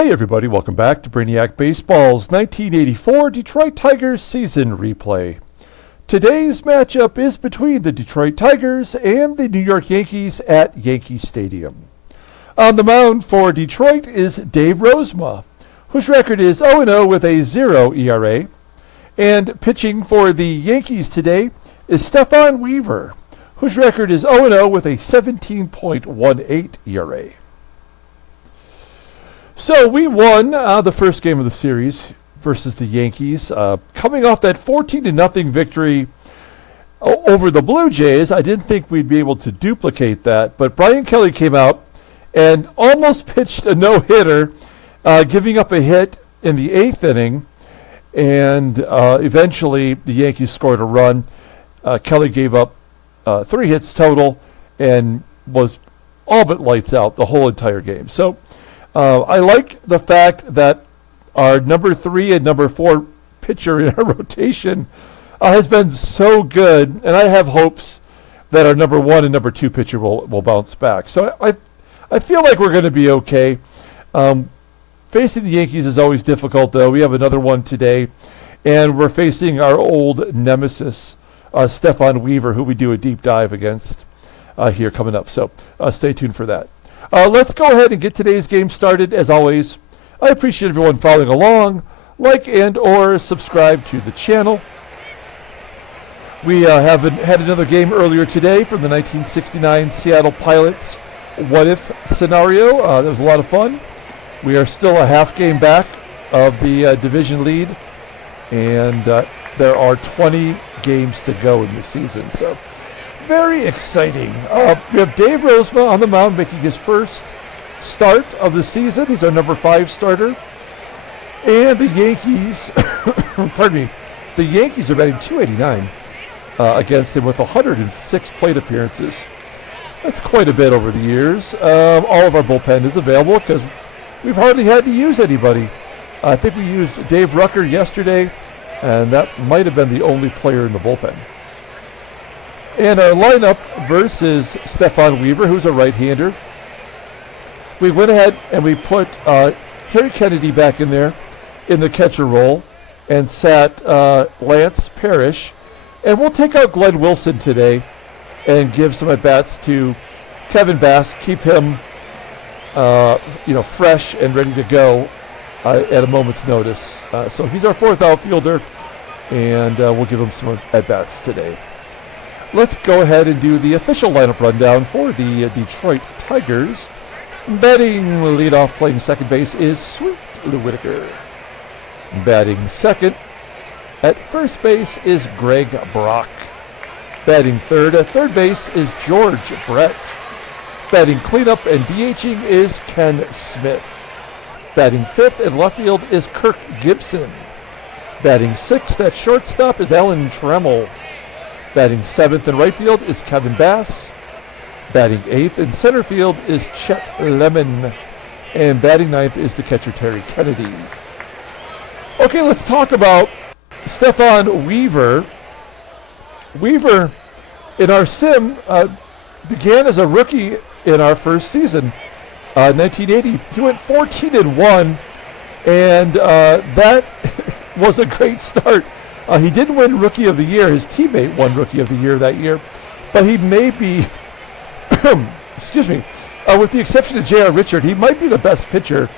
Hey everybody, welcome back to Brainiac Baseball's 1984 Detroit Tigers season replay. Today's matchup is between the Detroit Tigers and the New York Yankees at Yankee Stadium. On the mound for Detroit is Dave Rozema, whose record is 0-0 with a 0 ERA. And pitching for the Yankees today is Stefan Wever, whose record is 0-0 with a 17.18 ERA. So we won the first game of the series versus the Yankees. Coming off that 14-0 victory over the Blue Jays, I didn't think we'd be able to duplicate that. But Brian Kelly came out and almost pitched a no-hitter, giving up a hit in the 8th inning. And eventually the Yankees scored a run. Kelly gave up 3 hits total and was all but lights out the whole entire game. So I like the fact that our number 3 and number 4 pitcher in our rotation has been so good, and I have hopes that our number 1 and number 2 pitcher will bounce back. So I feel like we're going to be okay. Facing the Yankees is always difficult, though. We have another one today, and we're facing our old nemesis, Stefan Wever, who we do a deep dive against here coming up. So stay tuned for that. Let's go ahead and get today's game started. As always, I appreciate everyone following along. Like and or subscribe to the channel. We had another game earlier today from the 1969 Seattle Pilots What If scenario. That was a lot of fun. We are still a half game back of the division lead, and there are 20 games to go in this season. So very exciting. We have Dave Rozema on the mound making his first start of the season. He's our number 5 starter. And the Yankees, pardon me, the Yankees are batting .289 against him with 106 plate appearances. That's quite a bit over the years. All of our bullpen is available because we've hardly had to use anybody. I think we used Dave Rucker yesterday, and that might have been the only player in the bullpen. And our lineup versus Stefan Wever, who's a right-hander. We went ahead and we put Terry Kennedy back in there in the catcher role and sat Lance Parrish. And we'll take out Glenn Wilson today and give some at-bats to Kevin Bass, keep him fresh and ready to go at a moment's notice. So he's our 4th outfielder, and we'll give him some at-bats today. Let's go ahead and do the official lineup rundown for the Detroit Tigers. Batting leadoff, playing second base, is Sweet Whitaker. Batting second at first base is Greg Brock. Batting third at third base is George Brett. Batting cleanup and DHing is Ken Smith. Batting fifth in left field is Kirk Gibson. Batting sixth at shortstop is Alan Trammell. Batting 7th in right field is Kevin Bass. Batting 8th in center field is Chet Lemon. And batting 9th is the catcher Terry Kennedy. Okay, let's talk about Stefan Wever. Wever, in our sim, began as a rookie in our first season, 1980. He went 14-1, and that was a great start. He didn't win Rookie of the Year. His teammate won Rookie of the Year that year. But he may be, excuse me, with the exception of J.R. Richard, he might be the best pitcher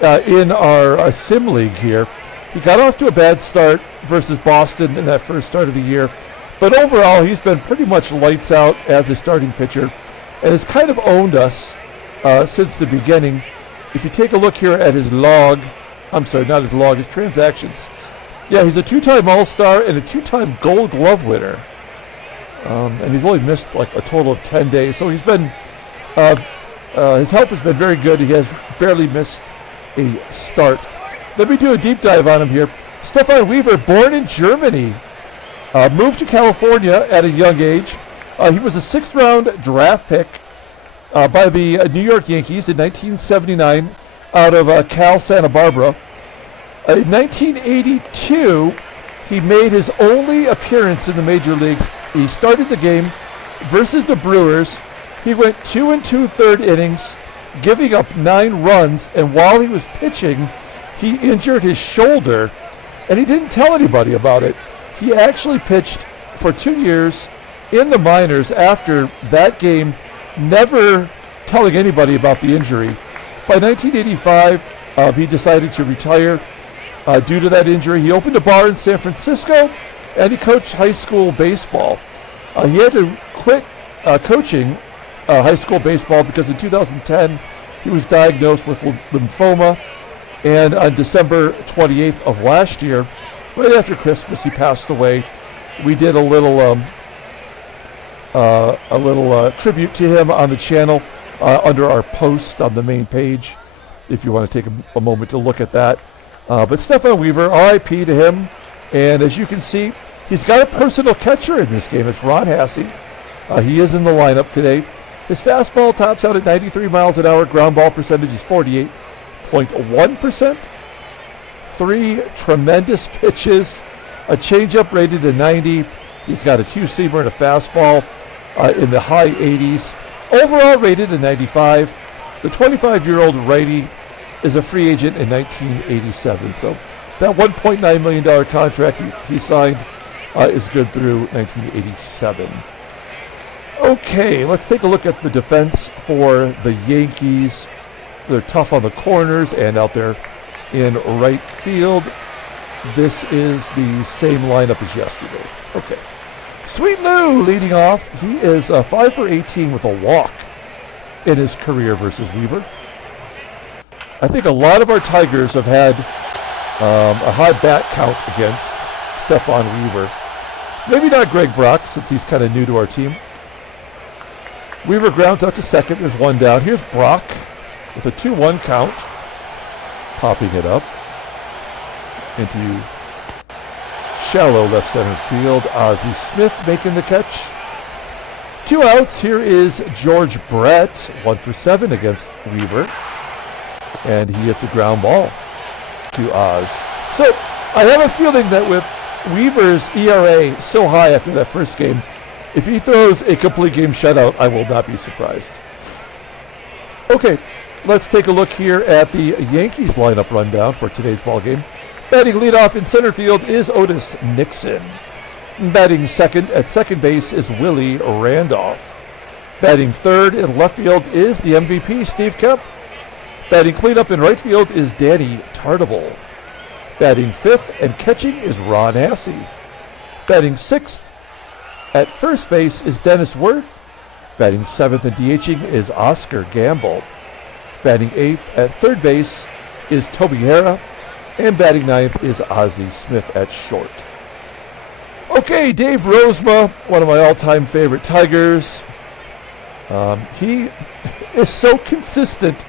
in our sim league here. He got off to a bad start versus Boston in that first start of the year. But overall, he's been pretty much lights out as a starting pitcher and has kind of owned us since the beginning. If you take a look here at his log, I'm sorry, not his log, his transactions. Yeah, he's a 2-time All-Star and a 2-time Gold Glove winner. And he's only missed like a total of 10 days. So he's been, his health has been very good. He has barely missed a start. Let me do a deep dive on him here. Stefan Wever, born in Germany, moved to California at a young age. He was a 6th-round draft pick by the New York Yankees in 1979 out of Cal Santa Barbara. In 1982, he made his only appearance in the major leagues. He started the game versus the Brewers. He went 2 2/3 innings, giving up 9 runs, and while he was pitching, he injured his shoulder, and he didn't tell anybody about it. He actually pitched for 2 years in the minors after that game, never telling anybody about the injury. By 1985, he decided to retire due to that injury. He opened a bar in San Francisco, and he coached high school baseball. He had to quit coaching high school baseball because in 2010 he was diagnosed with lymphoma, and on December 28th of last year, right after Christmas, he passed away. We did a little tribute to him on the channel under our post on the main page, if you want to take a moment to look at that. But Stefan Wever, RIP to him, and as you can see, he's got a personal catcher in this game. It's Ron Hassey. He is in the lineup today. His fastball tops out at 93 miles an hour. Ground ball percentage is 48.1%. 3 tremendous pitches. A changeup rated to 90. He's got a 2-seamer and a fastball in the high 80s. Overall rated to 95. The 25-year-old righty is a free agent in 1987. So that $1.9 million contract he signed is good through 1987. Okay, let's take a look at the defense for the Yankees. They're tough on the corners and out there in right field. This is the same lineup as yesterday. Okay. Sweet Lou leading off. He is 5 for 18 with a walk in his career versus Wever. I think a lot of our Tigers have had a high bat count against Stefan Wever. Maybe not Greg Brock, since he's kind of new to our team. Wever grounds out to second. There's one down. Here's Brock with a 2-1 count. Popping it up into shallow left center field. Ozzie Smith making the catch. 2 outs. Here is George Brett. 1 for 7 against Wever. And he hits a ground ball to Oz. So I have a feeling that with Weaver's ERA so high after that first game, if he throws a complete game shutout, I will not be surprised. Okay, let's take a look here at the Yankees lineup rundown for today's ballgame. Batting leadoff in center field is Otis NIXON. Batting second at second base is Willie Randolph. Batting third in left field is the MVP, Steve Kemp. Batting cleanup in right field is Danny TARTABULL. Batting fifth and catching is Ron Hassey. Batting sixth at first base is Dennis Worth. Batting seventh and DHing is Oscar Gamble. Batting eighth at third base is Toby HARRAH. And batting ninth is Ozzie Smith at short. Okay, Dave Rozema, one of my all-time favorite Tigers. He is so consistent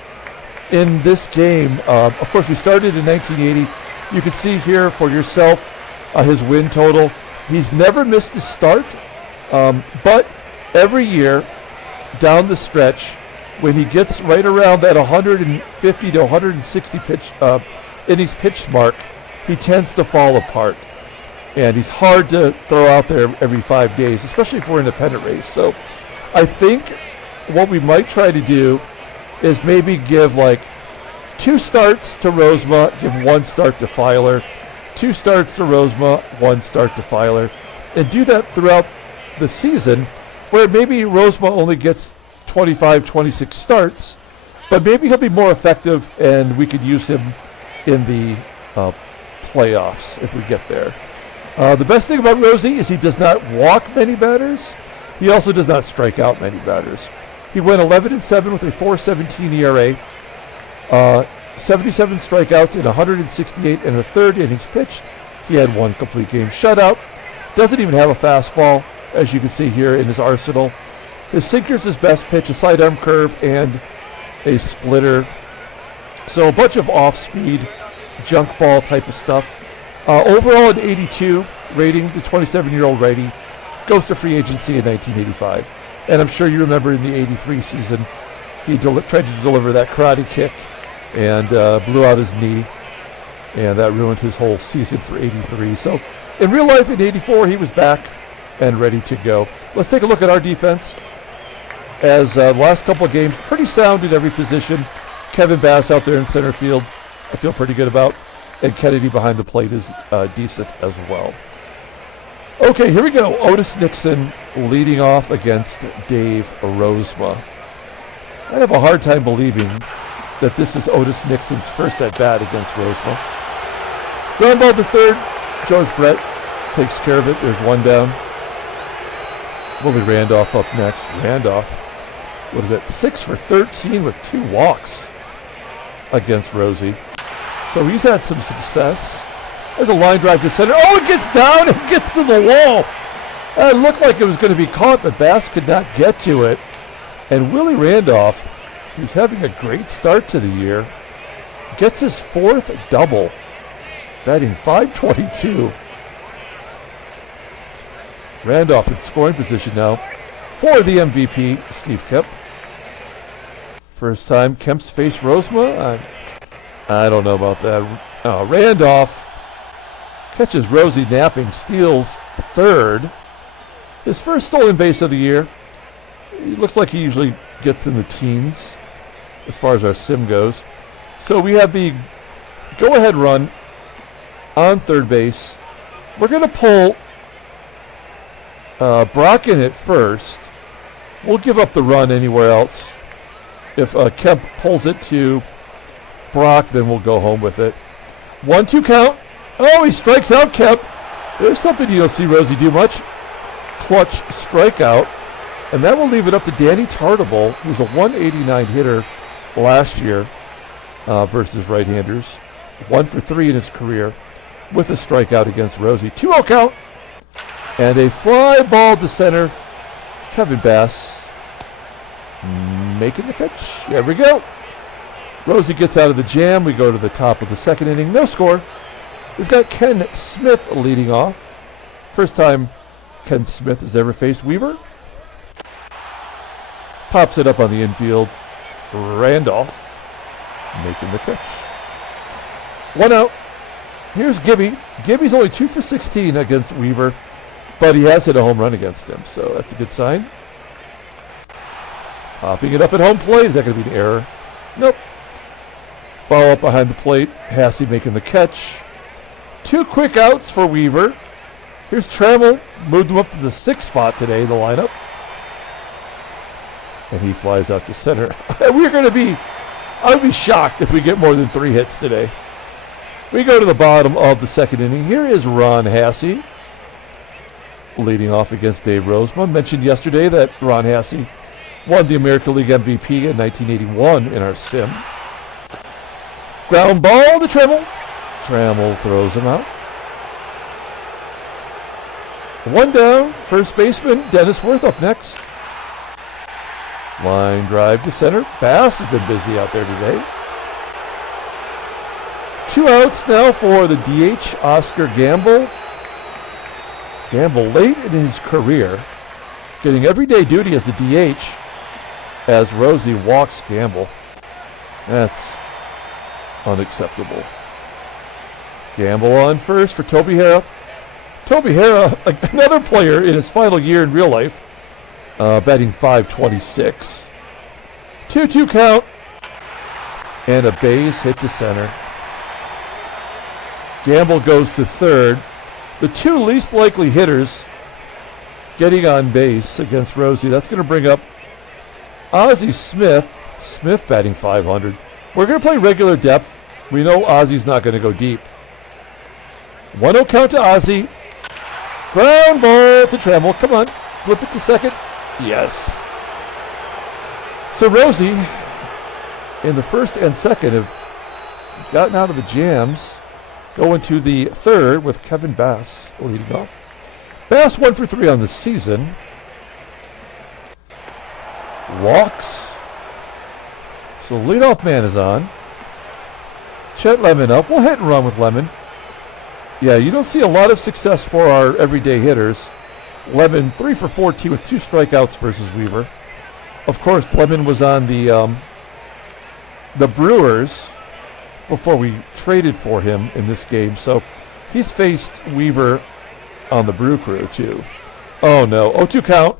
in this game. Of course, we started in 1980. You can see here for yourself his win total. He's never missed a start, but every year down the stretch, when he gets right around that 150 to 160 innings pitched mark, he tends to fall apart. And he's hard to throw out there every 5 days, especially if we're in a pennant race. So I think what we might try to do is maybe give like 2 starts to Rozema, give 1 start to Filer, 2 starts to Rozema, 1 start to Filer, and do that throughout the season, where maybe Rozema only gets 25, 26 starts, but maybe he'll be more effective and we could use him in the playoffs if we get there. The best thing about Rosie is he does not walk many batters. He also does not strike out many batters. He went 11-7 with a 4.17 ERA, 77 strikeouts in 168 and a third innings pitched. He had 1 complete game shutout. Doesn't even have a fastball, as you can see here in his arsenal. His sinker's his best pitch, a sidearm curve, and a splitter. So a bunch of off-speed, junk ball type of stuff. Overall, an 82 rating. The 27-year-old righty goes to free agency in 1985. And I'm sure you remember in the 83 season, he tried to deliver that karate kick and blew out his knee. And that ruined his whole season for 83. So in real life, in 84, he was back and ready to go. Let's take a look at our defense. as the last couple of games, pretty sound in every position. Kevin Bass out there in center field, I feel pretty good about. And Kennedy behind the plate is decent as well. Okay, here we go. Otis Nixon leading off against Dave Rozema. I have a hard time believing that this is Otis Nixon's first at-bat against Rozema. Ground ball to third. George Brett takes care of it. There's one down. Willie Randolph up next. Randolph, what is it, 6 for 13 with 2 walks against Rosie. So he's had some success. There's a line drive to center. Oh, it gets down and gets to the wall. It looked like it was going to be caught, but Bass could not get to it. And Willie Randolph, who's having a great start to the year, gets his 4th double, batting .522. Randolph in scoring position now for the MVP, Steve Kemp. First time Kemp's faced Rozema. I don't know about that. Randolph catches Rosie napping, steals third. His first stolen base of the year. He looks like he usually gets in the teens as far as our sim goes. So we have the go-ahead run on third base. We're going to pull Brock in at first. We'll give up the run anywhere else. If Kemp pulls it to Brock, then we'll go home with it. 1-2 count. Oh, he strikes out Kemp. There's something you don't see Rosie do much. Clutch strikeout. And that will leave it up to Danny TARTABULL, who's a 189 hitter last year versus right-handers. 1 for 3 in his career with a strikeout against Rosie. 2-0 count. And a fly ball to center. Kevin Bass making the catch. There we go. Rosie gets out of the jam. We go to the top of the second inning. No score. We've got Ken Smith leading off. First time Ken Smith has ever faced Wever. Pops it up on the infield. Randolph making the catch. 1 out. Here's Gibby. Gibby's only 2 for 16 against Wever, but he has hit a home run against him, so that's a good sign. Popping it up at home plate. Is that going to be an error? Nope. Follow up behind the plate. HASSEY making the catch. 2 quick outs for Wever. Here's Trammell. Moved him up to the 6th spot today in the lineup. And he flies out to center. I would be shocked if we get more than 3 hits today. We go to the bottom of the second inning. Here is Ron HASSEY leading off against Dave Rozema. Mentioned yesterday that Ron HASSEY won the American League MVP in 1981 in our sim. Ground ball to Trammell. Trammell throws him out. 1 down. First baseman Dennis Worth up next. Line drive to center. Bass has been busy out there today. 2 outs now for the DH, Oscar Gamble. Gamble late in his career, getting everyday duty as the DH as Rosie walks Gamble. That's unacceptable. Gamble on first for Toby HARRAH. Toby HARRAH, another player in his final year in real life, batting .526. 2-2 count, and a base hit to center. Gamble goes to third. The 2 least likely hitters getting on base against Rosie. That's going to bring up Ozzie Smith. Smith batting .500. We're going to play regular depth. We know Ozzie's not going to go deep. 1-0 count to Ozzie. Ground ball to Trammell. Come on. Flip it to second. Yes. So Rosie, in the first and second, have gotten out of the jams. Going to the third with Kevin Bass leading off. Bass 1 for 3 on the season. Walks. So leadoff man is on. Chet Lemon up. We'll hit and run with Lemon. Yeah, you don't see a lot of success for our everyday hitters. Lemon 3 for 14 with 2 strikeouts versus Wever. Of course, Lemon was on the Brewers before we traded for him in this game. So he's faced Wever on the Brew Crew too. Oh no, 0-2 count.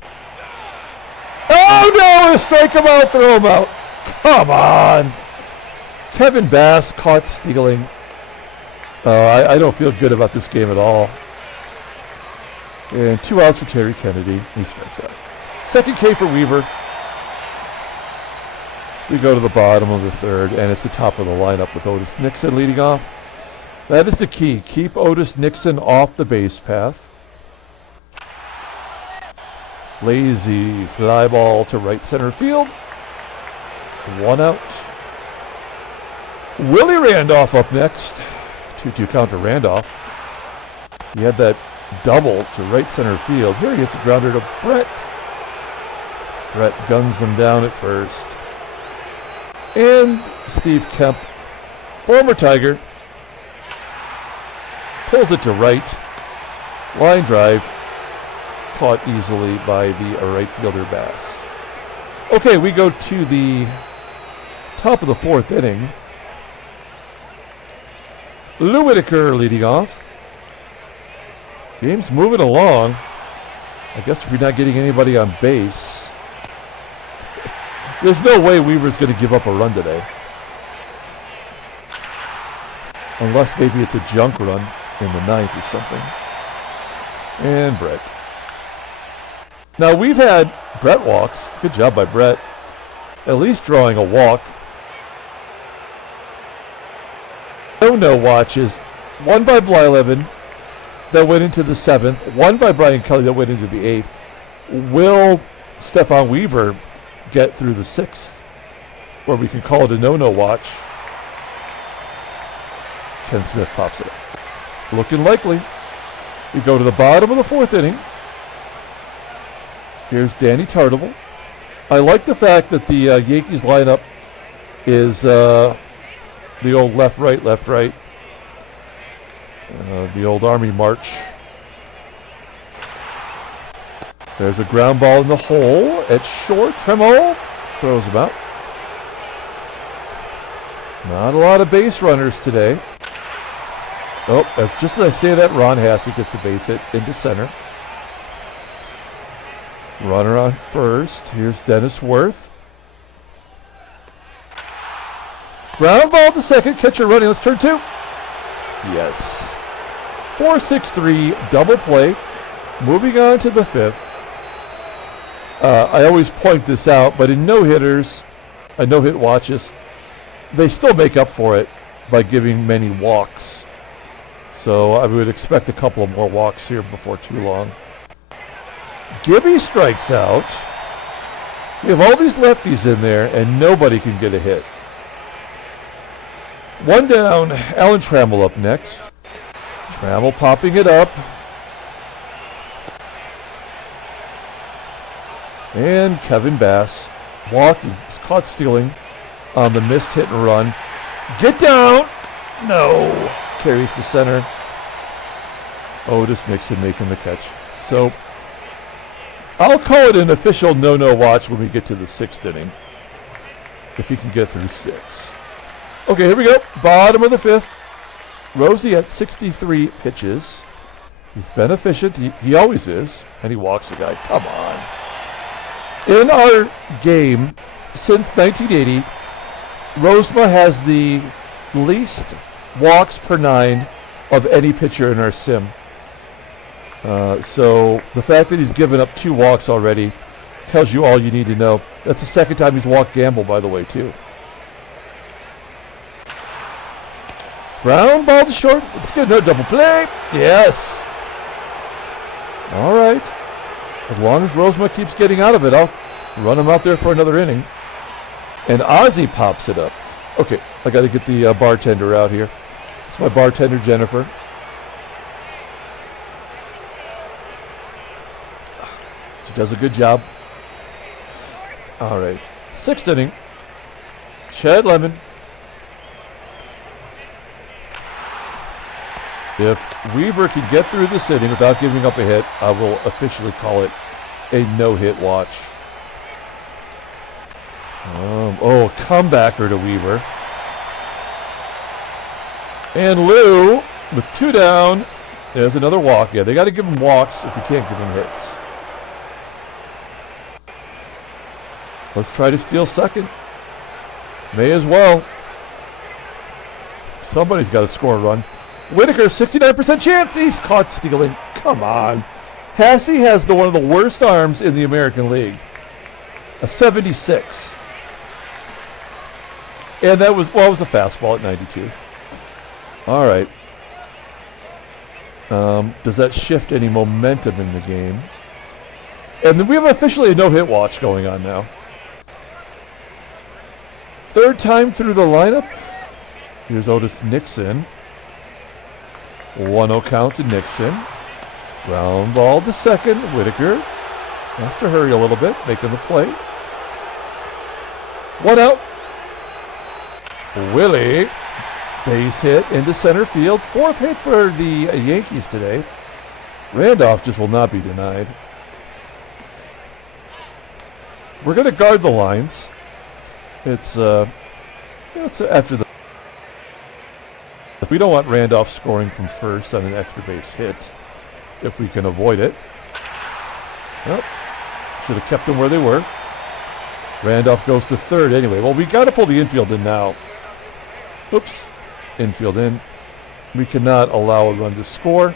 Oh no! Strike him out, throw him out. Come on. Kevin Bass caught stealing. I don't feel good about this game at all. And 2 outs for Terry Kennedy. He strikes out. Second K for Wever. We go to the bottom of the third, and it's the top of the lineup with Otis Nixon leading off. That is the key. Keep Otis Nixon off the base path. Lazy fly ball to right center field. 1 out. Willie Randolph up next. 2-2 count to Randolph. He had that double to right center field. Here he gets a grounder to Brett. Brett guns him down at first. And Steve Kemp, former Tiger, pulls it to right. Line drive. Caught easily by the right fielder Bass. Okay, we go to the top of the 4th inning. Lou Whitaker leading off. Game's moving along. I guess if you're not getting anybody on base, there's no way Weaver's going to give up a run today. Unless maybe it's a junk run in the 9th or something. And Brett. Now we've had Brett walks. Good job by Brett. At least drawing a walk. No watches. 1 by Blyleven that went into the 7th. 1 by Brian Kelly that went into the 8th. Will Stefan Wever get through the 6th, where we can call it a no-no watch? Ken Smith pops it up. Looking likely. We go to the bottom of the 4th inning. Here's Danny TARTABULL. I like the fact that the Yankees lineup is the old left-right, left-right. The old Army march. There's a ground ball in the hole at short. TRAMMELL throws him out. Not a lot of base runners today. Oh, just as I say that, Ron HASSEY gets the base hit into center. Runner on first. Here's Dennis Worth. Ground ball to second. Catcher running. Let's turn 2. Yes. 4-6-3 double play. Moving on to the 5th. I always point this out, but in no-hitters, no-hit watches, they still make up for it by giving many walks. So I would expect a couple of more walks here before too long. Gibby strikes out. We have all these lefties in there, and nobody can get a hit. 1 down. Alan Trammell up next. Trammell popping it up. And Kevin Bass walked. He's caught stealing on the missed hit and run. Get down. No. Carries to center. Otis Nixon making the catch. So I'll call it an official no-no watch when we get to the 6th inning, if he can get through 6. Okay, here we go. Bottom of the 5th. Rosie at 63 pitches. He's been efficient. He always is. And he walks a guy. Come on. In our game, since 1980, Rozema has the least walks per 9 of any pitcher in our sim. So the fact that he's given up 2 walks already tells you all you need to know. That's the 2nd time he's walked Gamble, by the way, too. Ground ball to short. Let's get another double play. Yes. All right. As long as Rozema keeps getting out of it, I'll run him out there for another inning. And Ozzie pops it up. Okay, I got to get the bartender out here. It's my bartender, Jennifer. She does a good job. All right. 6th inning. Chet Lemon. If Wever can get through this inning without giving up a hit, I will officially call it a no-hit watch. Comebacker to Wever. And Lou, with 2 down, there's another walk. Yeah, they got to give him walks if you can't give him hits. Let's try to steal second. May as well. Somebody's got to score a run. Whitaker, 69% chance. He's caught stealing. Come on. HASSEY has one of the worst arms in the American League. A 76. And that was, well, it was a fastball at 92. All right. Does that shift any momentum in the game? And then we have officially a no-hit watch going on now. Third time through the lineup. Here's Otis NIXON. 1-0 count to NIXON. Ground ball to second. Whitaker has to hurry a little bit, making the play. 1 out. Willie, base hit into center field. 4th hit for the Yankees today. Randolph just will not be denied. We're going to guard the lines. It's after the. We don't want Randolph scoring from first on an extra base hit, if we can avoid it. Nope. Should have kept them where they were. Randolph goes to third anyway. Well, we got to pull the infield in now. Oops. Infield in. We cannot allow a run to score.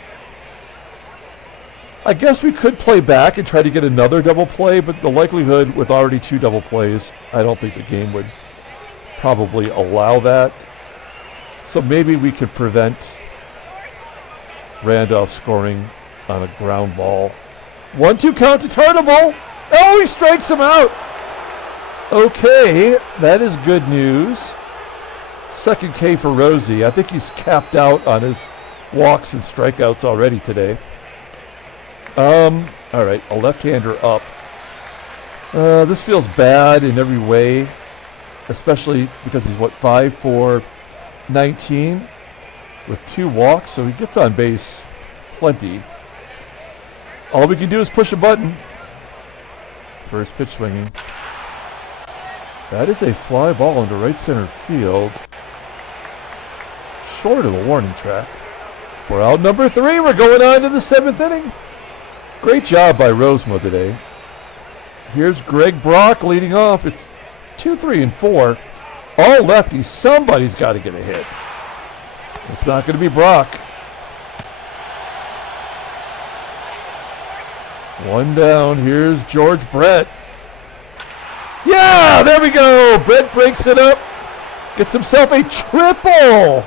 I guess we could play back and try to get another double play, but the likelihood with already 2 double plays, I don't think the game would probably allow that. So maybe we could prevent Randolph scoring on a ground ball. 1-2 count to TARTABULL. Oh, he strikes him out. Okay, that is good news. Second K for Ozzie. I think he's capped out on his walks and strikeouts already today. All right, a left-hander up. This feels bad in every way, especially because he's, 5 for 19 with 2 walks, so he gets on base plenty. All we can do is push a button. First pitch swinging. That is a fly ball into right center field. Short of the warning track. For out number 3, we're going on to the 7th inning. Great job by Rozema today. Here's Greg Brock leading off. It's 2, 3, and 4. All lefties. Somebody's got to get a hit. It's not going to be Brock. 1 down. Here's George Brett. Yeah, there we go. Brett breaks it up. Gets himself a triple.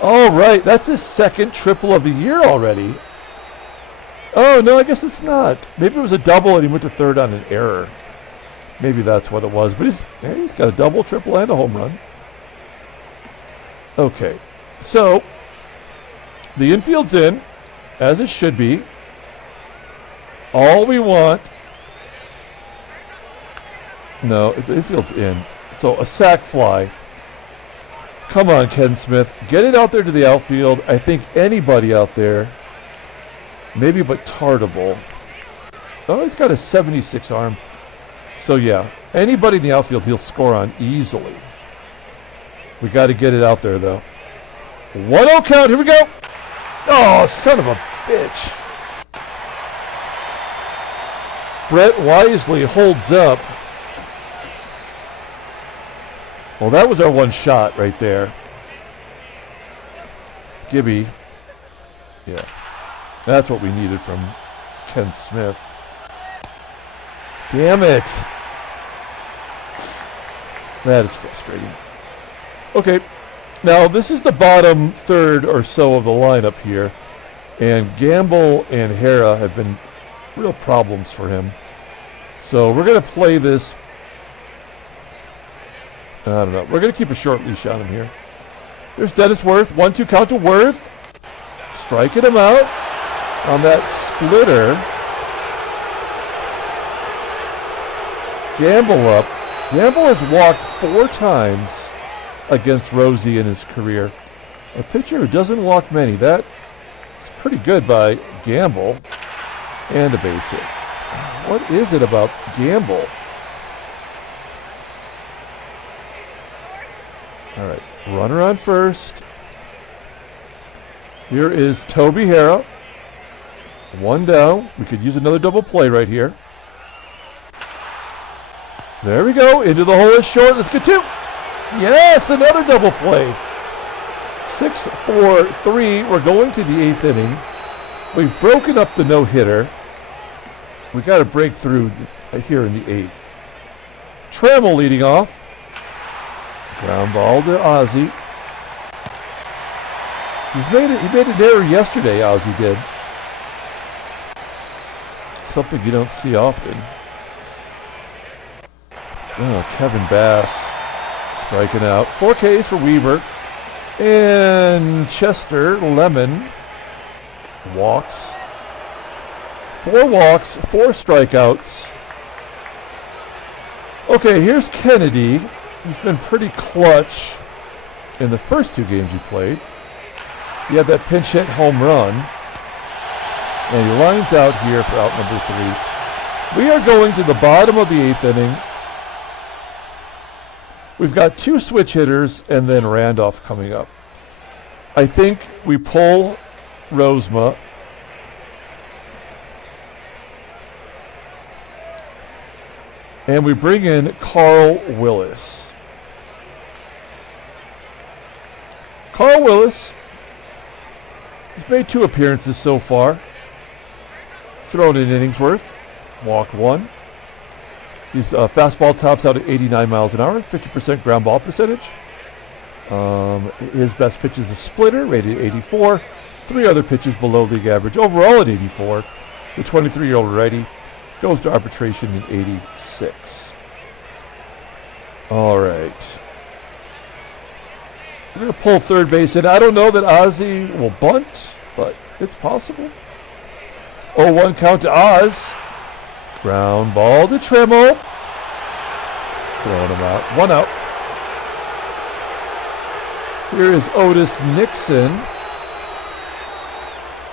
All right, that's his 2nd triple of the year already. Oh, no, I guess it's not. Maybe it was a double and he went to third on an error. Maybe that's what it was. But he's got a double, triple, and a home run. Okay, so the infield's in, as it should be. All we want... No, the infield's in. So a sac fly. Come on, Ken Smith. Get it out there to the outfield. I think anybody out there... Maybe but TARTABULL. Oh, he's got a 76 arm. So, yeah, anybody in the outfield he'll score on easily. We got to get it out there, though. 1-0 count. Here we go. Oh, son of a bitch. Brett wisely holds up. Well, that was our one shot right there. Gibby. Yeah. That's what we needed from Ken Smith. Damn it. That is frustrating. Okay, now this is the bottom third or so of the lineup here. And Gamble and HARRAH have been real problems for him. So we're going to play this. I don't know. We're going to keep a short leash on him here. There's Dennis Worth. 1-2 count to Worth. Striking him out on that splitter. Gamble up. Gamble has walked 4 times against Ozzie in his career. A pitcher who doesn't walk many. That is pretty good by Gamble. And a base hit. What is it about Gamble? All right, runner on first. Here is Toby HARRAH. 1 down. We could use another double play right here. There we go. Into the hole is short. Let's get 2. Yes, another double play. 6-4-3. We're going to the 8th inning. We've broken up the no-hitter. We got to break through here in the 8th. Trammell leading off. Ground ball to Ozzie. He made an error yesterday, Ozzie did. Something you don't see often. Oh, Kevin Bass striking out. 4 Ks for Wever. And Chester Lemon walks. 4 walks, 4 strikeouts. Okay, here's Kennedy. He's been pretty clutch in the first 2 games he played. He had that pinch hit home run. And he lines out here for out number 3. We are going to the bottom of the 8th inning. We've got 2 switch hitters and then Randolph coming up. I think we pull Rozema. And we bring in Carl Willis. Carl Willis, he's made 2 appearances so far. Thrown in innings worth. Walked 1. His fastball tops out at 89 miles an hour, 50% ground ball percentage. His best pitch is a splitter, rated 84. 3 other pitches below league average. Overall at 84. The 23-year-old righty goes to arbitration in 86. All right. We're going to pull third base in. I don't know that Ozzie will bunt, but it's possible. 0-1 count to Oz. Ground ball to Trammell. Throwing him out. 1 out. Here is Otis Nixon.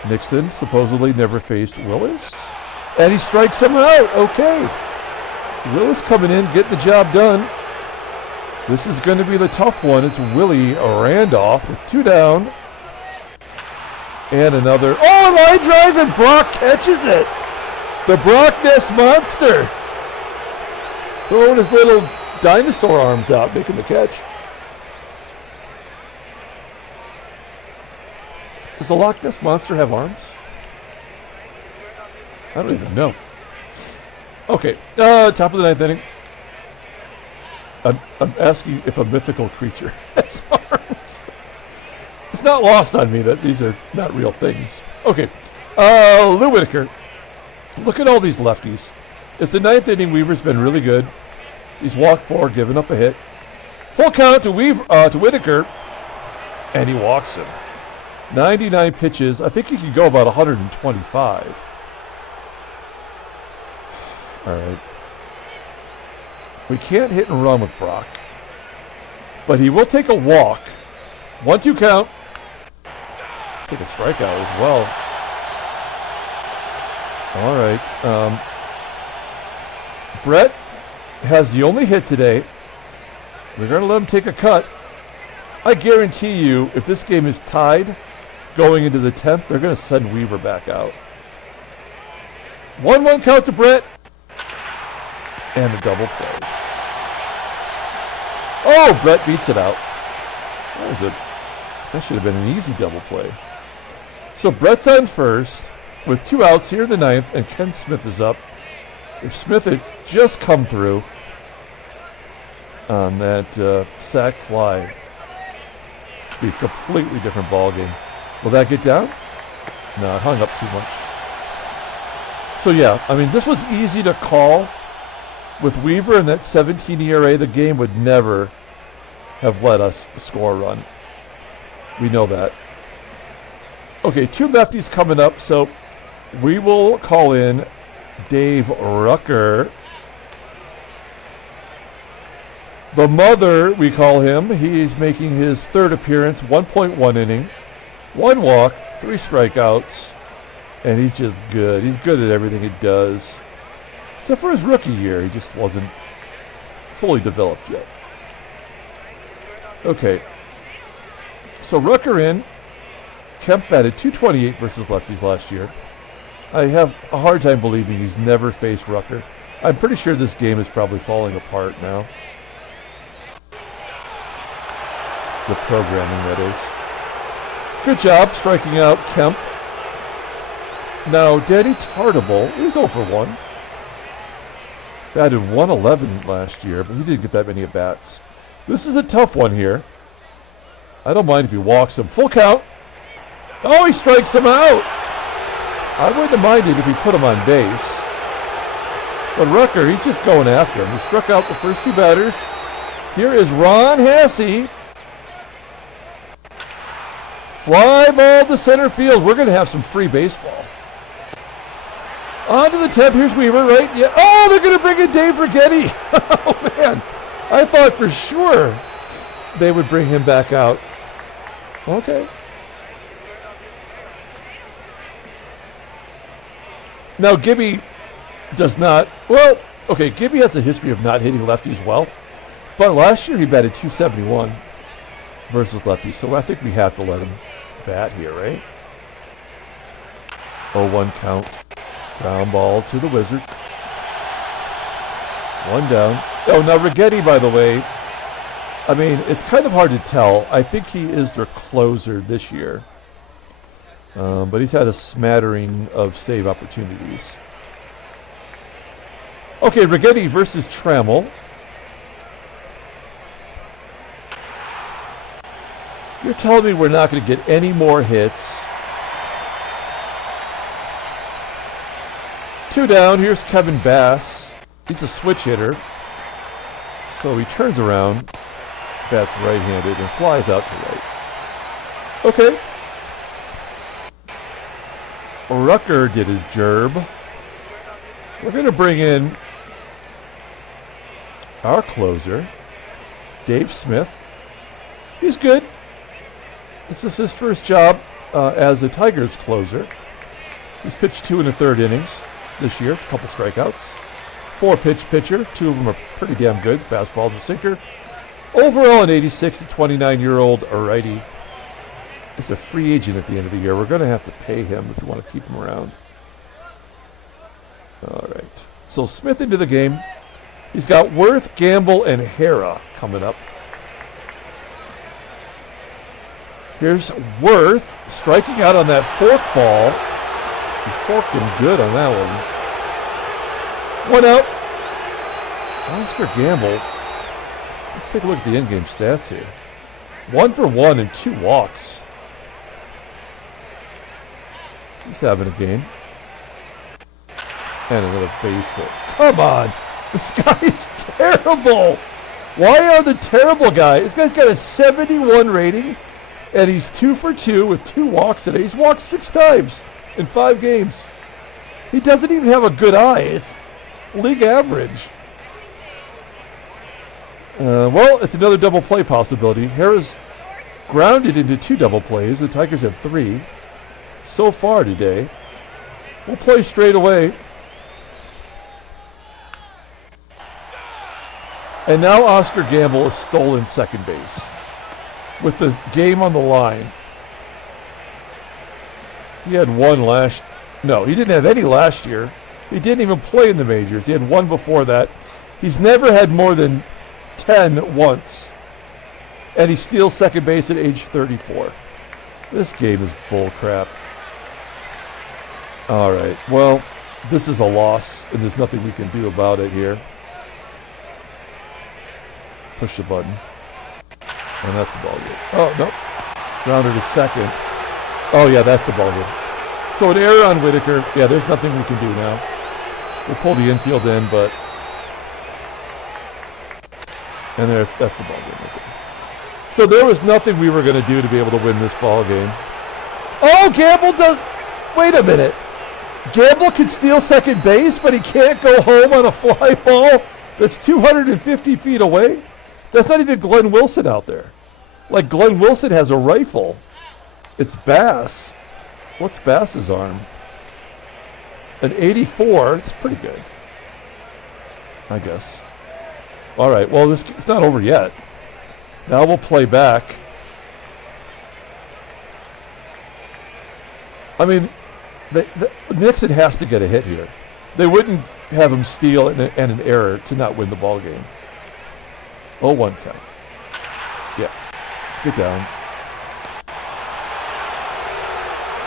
Nixon supposedly never faced Willis. And he strikes him out. Okay. Willis coming in, getting the job done. This is going to be the tough one. It's Willie Randolph with 2 down. And another. Oh, line drive, and Brock catches it. The Brock Ness monster. Throwing his little dinosaur arms out, making the catch. Does the Loch Ness monster have arms? I don't even know. Okay, top of the 9th inning. I'm asking if a mythical creature has arms. It's not lost on me that these are not real things. Okay, Lou Whitaker. Look at all these lefties. It's the 9th inning. Weaver's been really good. He's walked 4, given up a hit. Full count to Whitaker, and he walks him. 99 pitches. I think he could go about 125. All right. We can't hit and run with Brock, but he will take a walk. 1-2 count. Take a strikeout as well. All right. Brett has the only hit today. We're going to let him take a cut. I guarantee you, if this game is tied going into the 10th, they're going to send Wever back out. 1-1 count to Brett. And a double play. Oh, Brett beats it out. That should have been an easy double play. So Brett's on first with 2 outs here in the 9th, and Ken Smith is up. If Smith had just come through on that sac fly, it should be a completely different ball game. Will that get down? No, it hung up too much. So yeah, I mean, this was easy to call. With Wever and that 17 ERA, the game would never have let us score a run. We know that. Okay, 2 lefties coming up, so we will call in Dave Rucker. The mother, we call him. He's making his 3rd appearance, 1.1 inning, 1 walk, 3 strikeouts, and he's just good. He's good at everything he does. Except for his rookie year, he just wasn't fully developed yet. Okay. So Rucker in. Kemp batted .228 versus lefties last year. I have a hard time believing he's never faced Rucker. I'm pretty sure this game is probably falling apart now. The programming, that is. Good job striking out KEMP. Now, Danny TARTABULL is 0 for 1. Batted 111 last year, but he didn't get that many at-bats. This is a tough one here. I don't mind if he walks him. Full count. Oh, he strikes him out. I wouldn't have minded if he put him on base. But Rucker, he's just going after him. He struck out the first 2 batters. Here is HASSEY. Fly ball to center field. We're going to have some free baseball. On to the 10th. Here's Wever, right? Yeah. Oh, they're going to bring in Dave Righetti. Oh, man. I thought for sure they would bring him back out. Okay. Now, Gibby does not... Well, okay, Gibby has a history of not hitting lefties well. But last year he batted .271 versus lefties. So I think we have to let him bat here, right? 0-1 count. Ground ball to the Wizard. 1 down. Oh, now Righetti, by the way, I mean, it's kind of hard to tell. I think he is their closer this year. But he's had a smattering of save opportunities. Okay, Righetti versus TRAMMELL. You're telling me we're not going to get any more hits. 2 down. Here's Kevin Bass. He's a switch hitter. So he turns around, bats right-handed, and flies out to right. Okay. Rucker did his gerb. We're going to bring in our closer, Dave Smith. He's good. This is his first job as a Tigers closer. He's pitched 2 1/3 innings this year, a couple strikeouts. 4-pitch pitcher, 2 of them are pretty damn good, fastball and sinker. Overall, an 86 to 29-year-old righty. He's a free agent at the end of the year. We're going to have to pay him if we want to keep him around. All right. So Smith into the game. He's got WERTH, Gamble, and HARRAH coming up. Here's WERTH striking out on that fork ball. He forked him good on that one. 1 out. Oscar Gamble. Let's take a look at the in-game stats here. 1 for 1 and 2 walks. He's having a game. And another base hit. Come on. This guy is terrible. Why are the terrible guy? This guy's got a 71 rating, and he's 2 for 2 with 2 walks today. He's walked 6 times in 5 games. He doesn't even have a good eye. It's league average. Well, it's another double play possibility. Harrah's grounded into 2 double plays. The Tigers have 3 so far today. We'll play straight away. And now Oscar Gamble has stolen second base with the game on the line. He had 1 last... No, he didn't have any last year. He didn't even play in the majors. He had 1 before that. He's never had more than 10 once. And he steals second base at age 34. This game is bull crap. All right, well, this is a loss, and there's nothing we can do about it here. Push the button. And that's the ball game. Oh, no. Grounder to second. Oh, yeah, that's the ball game. So an error on Whitaker. Yeah, there's nothing we can do now. We'll pull the infield in, but... And that's the ball game right there. So there was nothing we were going to do to be able to win this ball game. Oh, Gamble does... Wait a minute. Gamble can steal second base, but he can't go home on a fly ball that's 250 feet away? That's not even Glenn Wilson out there. Like, Glenn Wilson has a rifle. It's Bass. What's Bass's arm? An 84. It's pretty good, I guess. All right, well, it's not over yet. Now we'll play back. I mean, NIXON has to get a hit here. They wouldn't have him steal and an error to not win the ball game. 0-1 count. Yeah. Get down.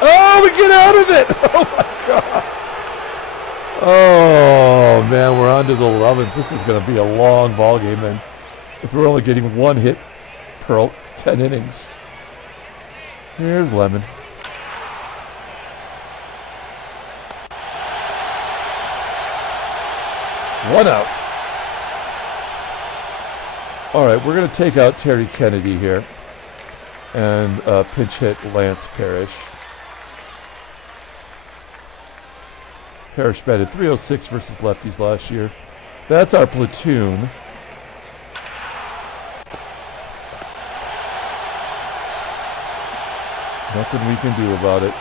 Oh, we get out of it! Oh, my God. Oh, man, we're on to the 11th. This is going to be a long ball game, then, if we're only getting one hit per 10 innings. Here's Lemon. One out. All right, we're going to take out Terry Kennedy here and pinch hit Lance Parrish. Parrish batted .306 versus lefties last year. That's our platoon. Nothing we can do about it.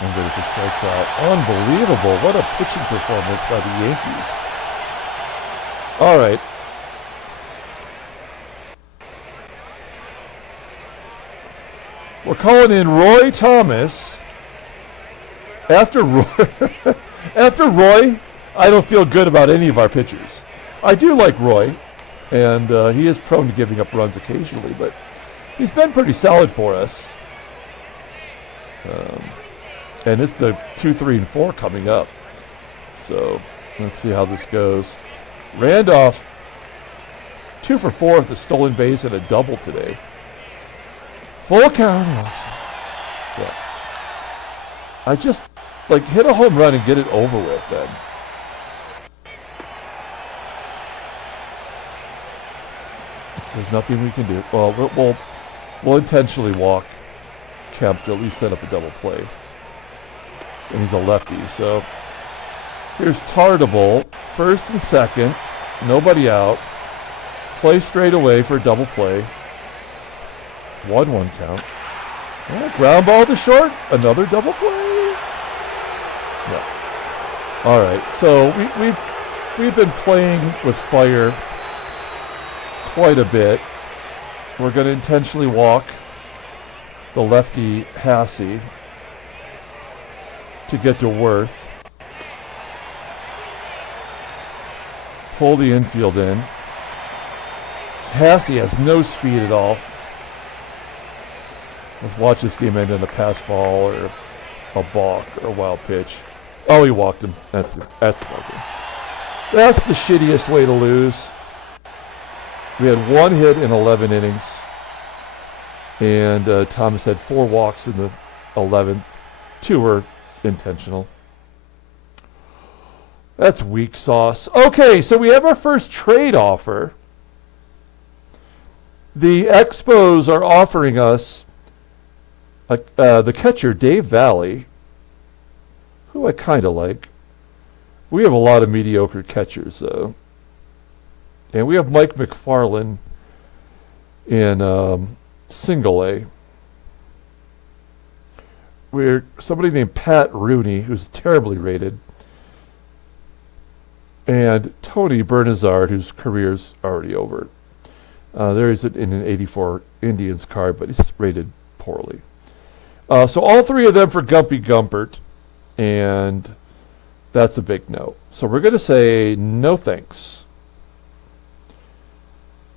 Undertaker strikes out. Unbelievable. What a pitching performance by the Yankees. All right. We're calling in Roy Thomas. After Roy, I don't feel good about any of our pitchers. I do like Roy, and he is prone to giving up runs occasionally, but he's been pretty solid for us. And it's the 2, 3, and 4 coming up. So let's see how this goes. Randolph, 2 for 4 with a stolen base and a double today. Full count. Yeah. I just hit a home run and get it over with then. There's nothing we can do. Well, we'll intentionally walk Kemp to at least set up a double play. And he's a lefty, so here's TARTABULL, first and second, nobody out. Play straight away for a double play. 1-1 count. Yeah, ground ball to short, another double play. Yeah. All right, so we've been playing with fire quite a bit. We're going to intentionally walk the lefty HASSEY to get to WERTH. Pull the infield in. HASSEY has no speed at all. Let's watch this game end in a pass ball or a balk or a wild pitch. Oh, he walked him. That's the ball game. That's the shittiest way to lose. We had 1 hit in 11 innings. And Thomas had 4 walks in the 11th. 2 were intentional. That's weak sauce. Okay, so we have our first trade offer. The Expos are offering us the catcher, Dave Valley, who I kind of like. We have a lot of mediocre catchers, though. And we have Mike McFarland in single A. We're somebody named Pat Rooney, who's terribly rated, and Tony Bernazard, whose career's already over. There he's in an 84 Indians card, but he's rated poorly. So all 3 of them for Gumpy Gumpert, and that's a big no. So we're going to say no thanks.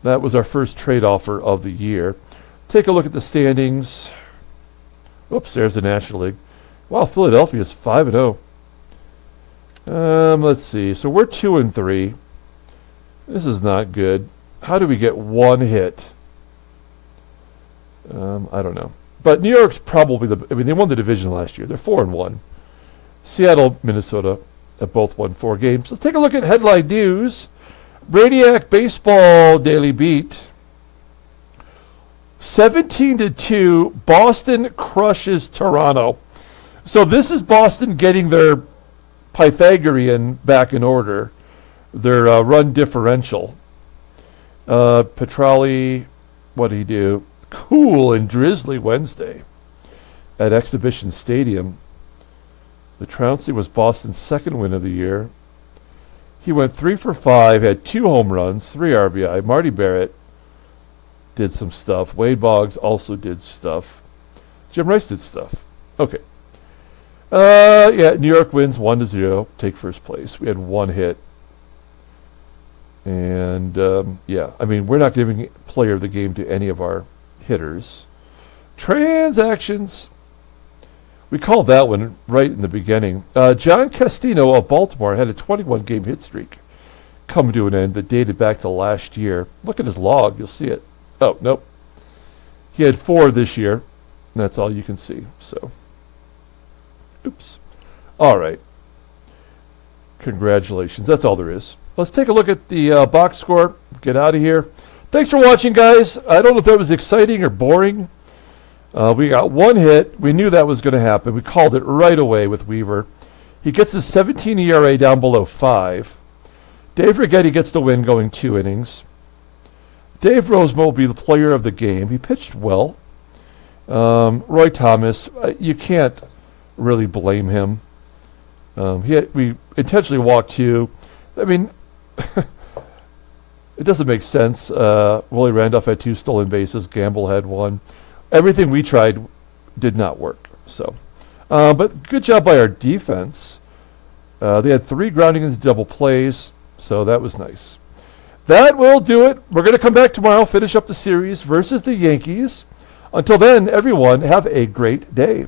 That was our first trade offer of the year. Take a look at the standings. Oops, there's the National League. Wow, Philadelphia's 5-0. Let's see. So we're 2-3. This is not good. How do we get 1 hit? I don't know. But New York's probably they won the division last year. They're 4-1. Seattle, Minnesota have both won 4 games. Let's take a look at headline news. Brainiac Baseball Daily Beat. 17-2, Boston crushes Toronto. So this is Boston getting their Pythagorean back in order, their run differential. Petrali, what did he do? Cool and drizzly Wednesday at Exhibition Stadium. The Trouncey was Boston's 2nd win of the year. He went 3 for 5, had 2 home runs, 3 RBI. Marty Barrett did some stuff. Wade Boggs also did stuff. Jim Rice did stuff. Okay. Yeah, New York wins 1-0. Take first place. We had one hit. And, yeah, I mean, we're not giving player of the game to any of our hitters. Transactions. We called that one right in the beginning. John Castino of Baltimore had a 21-game hit streak come to an end that dated back to last year. Look at his log. You'll see it. Oh, nope. He had 4 this year. And that's all you can see. So, oops. All right. Congratulations. That's all there is. Let's take a look at the box score. Get out of here. Thanks for watching, guys. I don't know if that was exciting or boring. We got one hit. We knew that was going to happen. We called it right away with Wever. He gets his 17 ERA down below 5. Dave Righetti gets the win going 2 innings. Dave Rozema will be the player of the game. He pitched well. Roy Thomas, you can't really blame him. We intentionally walked 2. I mean, it doesn't make sense. Willie Randolph had 2 stolen bases. Gamble had 1. Everything we tried did not work. So, but good job by our defense. They had 3 grounding into double plays, so that was nice. That will do it. We're going to come back tomorrow, finish up the series versus the Yankees. Until then, everyone, have a great day.